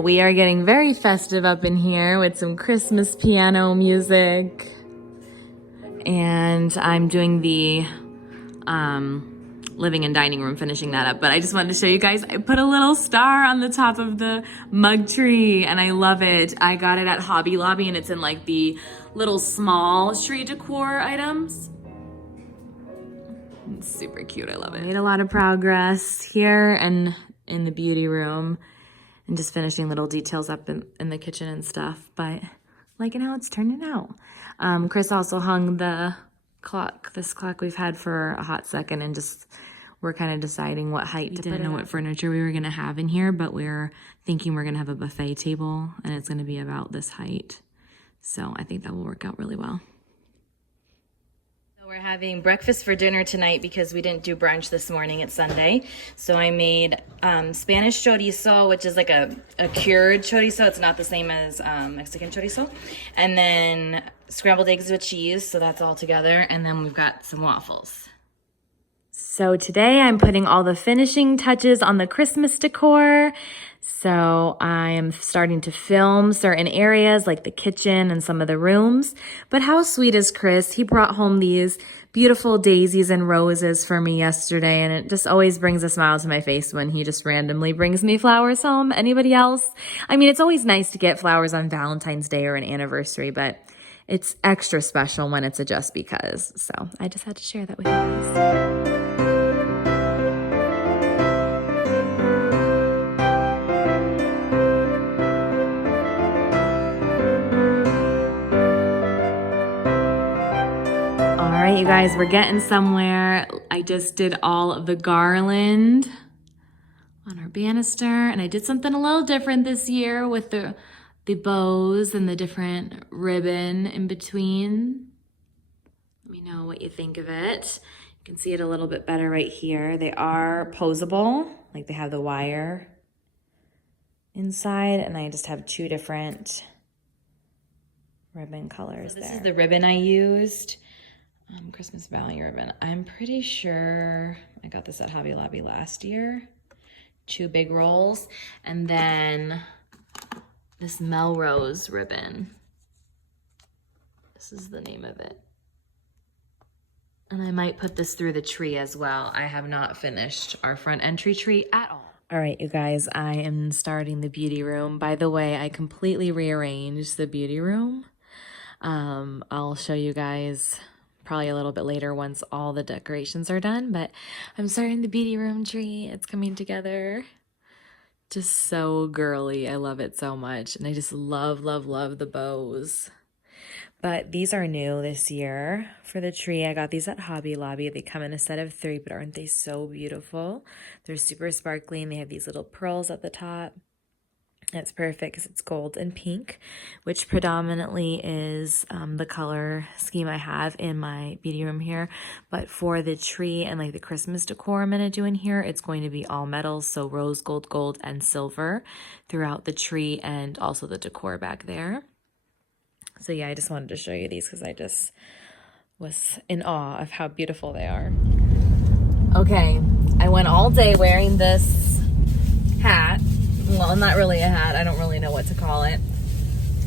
So we are getting very festive up in here with some Christmas piano music. And I'm doing the living and dining room, finishing that up. But I just wanted to show you guys, I put a little star on the top of the mug tree and I love it. I got it at Hobby Lobby and it's in like the little small tree decor items. It's super cute, I love it. Made a lot of progress here and in the beauty room and just finishing little details up in the kitchen and stuff, but liking how it's turning out. Chris also hung the clock, this clock we've had for a hot second, and just we're kind of deciding what height to put it. We didn't know what furniture we were gonna have in here, but we're thinking we're gonna have a buffet table and it's gonna be about this height. So I think that will work out really well. We're having breakfast for dinner tonight because we didn't do brunch this morning. It's Sunday. So I made Spanish chorizo, which is like a cured chorizo. It's not the same as Mexican chorizo. And then scrambled eggs with cheese. So that's all together. And then we've got some waffles. So today I'm putting all the finishing touches on the Christmas decor. So I am starting to film certain areas like the kitchen and some of the rooms. But how sweet is Chris? He brought home these beautiful daisies and roses for me yesterday, and it just always brings a smile to my face when he just randomly brings me flowers home. Anybody else? I mean, it's always nice to get flowers on Valentine's Day or an anniversary, but it's extra special when it's a just because. So I just had to share that with you guys. All right, you guys, we're getting somewhere. I just did all of the garland on our banister, and I did something a little different this year with the bows and the different ribbon in between. Let me know what you think of it. You can see it a little bit better right here. They are posable, like they have the wire inside, and I just have two different ribbon colors there. This is the ribbon I used. Christmas value ribbon. I'm pretty sure I got this at Hobby Lobby last year. 2 big rolls. And then this Melrose ribbon. This is the name of it. And I might put this through the tree as well. I have not finished our front entry tree at all. All right, you guys, I am starting the beauty room. By the way, I completely rearranged the beauty room. I'll show you guys probably a little bit later once all the decorations are done, but I'm starting the beauty room tree. It's coming together. Just so girly. I love it so much. And I just love, love, love the bows. But these are new this year for the tree. I got these at Hobby Lobby. They come in a set of 3, but aren't they so beautiful? They're super sparkly and they have these little pearls at the top. It's perfect because it's gold and pink, which predominantly is the color scheme I have in my beauty room here. But for the tree and like the Christmas decor I'm going to do in here, it's going to be all metals. So rose gold, gold, and silver throughout the tree and also the decor back there. So yeah, I just wanted to show you these because I just was in awe of how beautiful they are. Okay, I went all day wearing this hat. Well, not really a hat. I don't really know what to call it.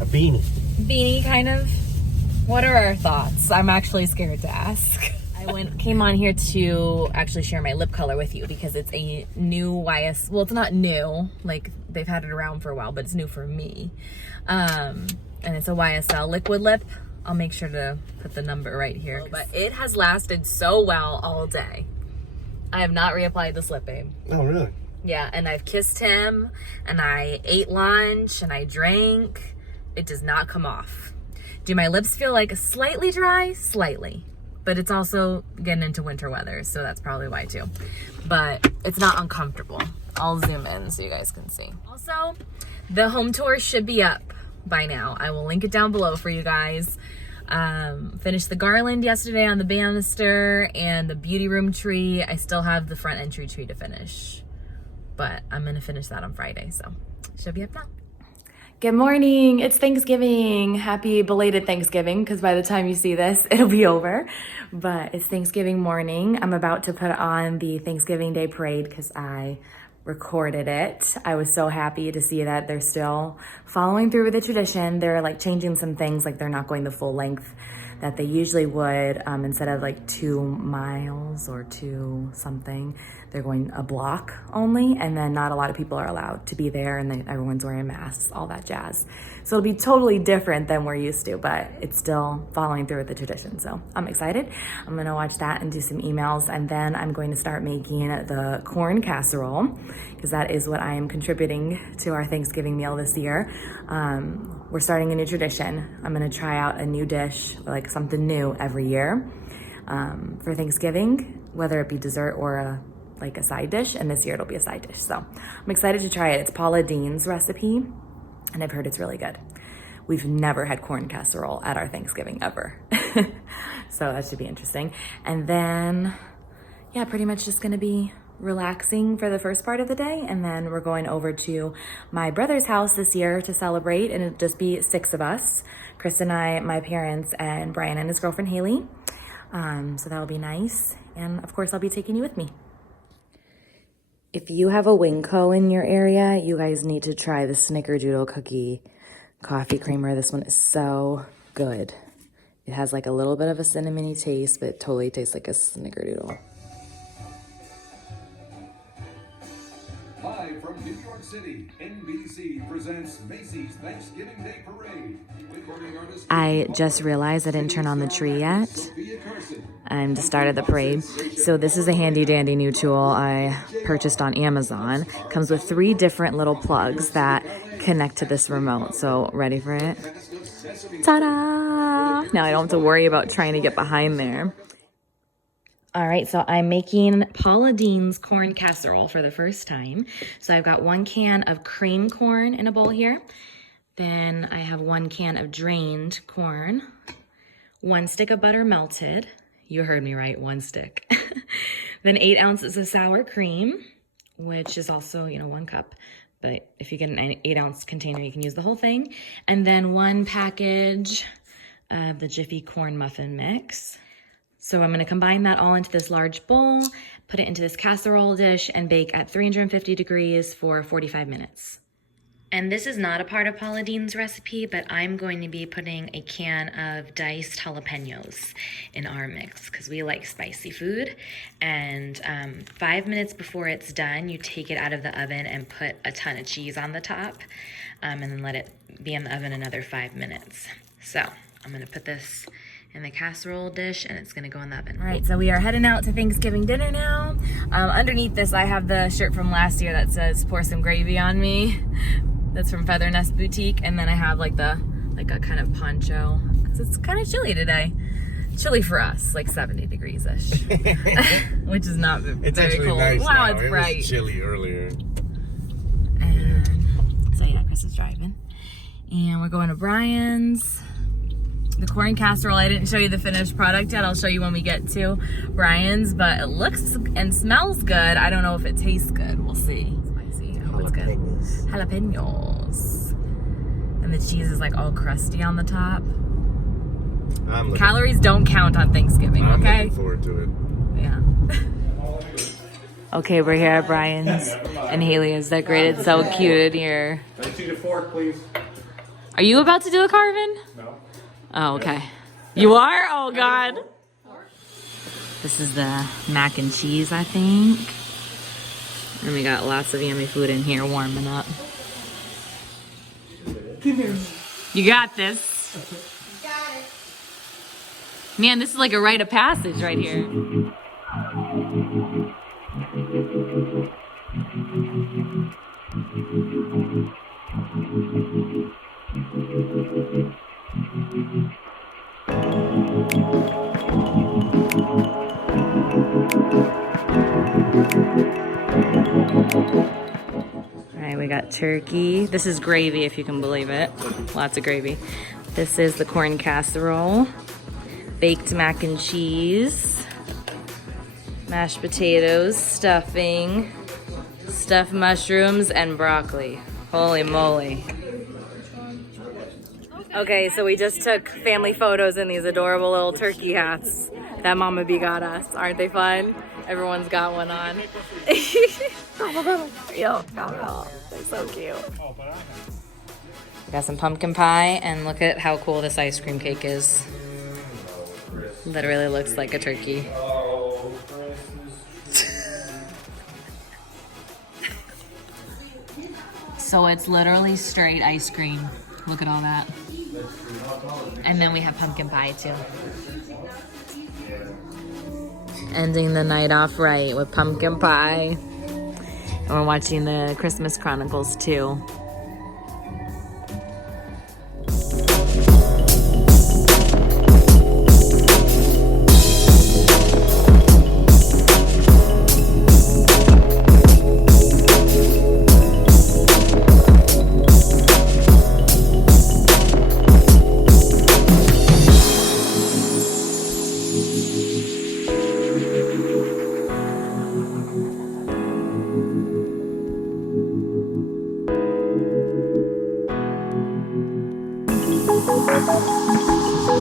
A beanie. Beanie, kind of. What are our thoughts? I'm actually scared to ask. I came on here to actually share my lip color with you because it's a new YS. Well, it's not new. Like, they've had it around for a while, but it's new for me. And it's a YSL liquid lip. I'll make sure to put the number right here. But it has lasted so well all day. I have not reapplied this lip, babe. Oh, really? Yeah, and I've kissed him, and I ate lunch, and I drank. It does not come off. Do my lips feel like slightly dry? Slightly. But it's also getting into winter weather, so that's probably why too. But it's not uncomfortable. I'll zoom in so you guys can see. Also, the home tour should be up by now. I will link it down below for you guys. Finished the garland yesterday on the banister and the beauty room tree. I still have the front entry tree to finish, but I'm gonna finish that on Friday, so should be up now. Good morning, it's Thanksgiving. Happy belated Thanksgiving, because by the time you see this, it'll be over. But it's Thanksgiving morning. I'm about to put on the Thanksgiving Day parade because I recorded it. I was so happy to see that they're still following through with the tradition. They're like changing some things, like they're not going the full length that they usually would. Instead of like 2 miles or 2 something, they're going a block only, and then not a lot of people are allowed to be there, and then everyone's wearing masks, all that jazz. So it'll be totally different than we're used to, but it's still following through with the tradition. So I'm excited. I'm gonna watch that and do some emails, and then I'm going to start making the corn casserole, because that is what I am contributing to our Thanksgiving meal this year. We're starting a new tradition. I'm gonna try out a new dish, like something new every year for Thanksgiving, whether it be dessert or a side dish, and this year it'll be a side dish. So I'm excited to try it. It's Paula Dean's recipe, and I've heard it's really good. We've never had corn casserole at our Thanksgiving ever. So that should be interesting. And then, yeah, pretty much just gonna be relaxing for the first part of the day, and then we're going over to my brother's house this year to celebrate, and it'll just be 6 of us. Chris and I, my parents, and Brian and his girlfriend Haley. So that'll be nice. And of course, I'll be taking you with me. If you have a Winco in your area, you guys need to try the Snickerdoodle cookie coffee creamer. This one is so good. It has like a little bit of a cinnamony taste, but it totally tastes like a Snickerdoodle. Live from New York City, NBC presents Macy's Thanksgiving Day Parade. I just realized I didn't turn on the tree yet and started the parade. So this is a handy dandy new tool I purchased on Amazon. Comes with 3 different little plugs that connect to this remote. So ready for it? Ta-da! Now I don't have to worry about trying to get behind there. All right, so I'm making Paula Dean's corn casserole for the first time. So I've got 1 can of cream corn in a bowl here. Then I have 1 can of drained corn, 1 stick of butter melted. You heard me right, 1 stick. Then 8 ounces of sour cream, which is also, 1 cup. But if you get an 8-ounce container, you can use the whole thing. And then 1 package of the Jiffy corn muffin mix. So I'm gonna combine that all into this large bowl, put it into this casserole dish, and bake at 350 degrees for 45 minutes. And this is not a part of Paula Dean's recipe, but I'm going to be putting a can of diced jalapenos in our mix because we like spicy food. And 5 minutes before it's done, you take it out of the oven and put a ton of cheese on the top, and then let it be in the oven another 5 minutes. So I'm gonna put this in the casserole dish, and it's gonna go in the oven. All right, so we are heading out to Thanksgiving dinner now. Underneath this, I have the shirt from last year that says "Pour some gravy on me." That's from Feather Nest Boutique, and then I have like a kind of poncho because it's kind of chilly today. Chilly for us, like 70 degrees-ish, which is not it's very cold. Nice wow, now. it's bright. It was chilly earlier. And so yeah, Chris is driving, and we're going to Brian's. The corn casserole, I didn't show you the finished product yet. I'll show you when we get to Brian's, but it looks and smells good. I don't know if it tastes good. We'll see. Spicy. I hope it's good. Jalapenos. And the cheese is like all crusty on the top. Calories don't count on Thanksgiving, okay? I'm looking forward to it. Yeah. Okay, we're here at Brian's, and Haley is decorated so cute in here. Can I see the fork, please? Are you about to do a carving? No. Oh, okay. You are? Oh, God. This is the mac and cheese, I think. And we got lots of yummy food in here warming up. You got this. Got it. Man, this is like a rite of passage right here. Alright, we got turkey. This is gravy, if you can believe it. Lots of gravy. This is the corn casserole. Baked mac and cheese. Mashed potatoes, stuffing, stuffed mushrooms, and broccoli. Holy moly. Okay, so we just took family photos in these adorable little turkey hats that Mama B got us. Aren't they fun? Everyone's got one on. Yo, they're so cute. We got some pumpkin pie, and look at how cool this ice cream cake is. Literally looks like a turkey. So it's literally straight ice cream. Look at all that. And then we have pumpkin pie too. Ending the night off right with pumpkin pie. And we're watching the Christmas Chronicles too. Thank you.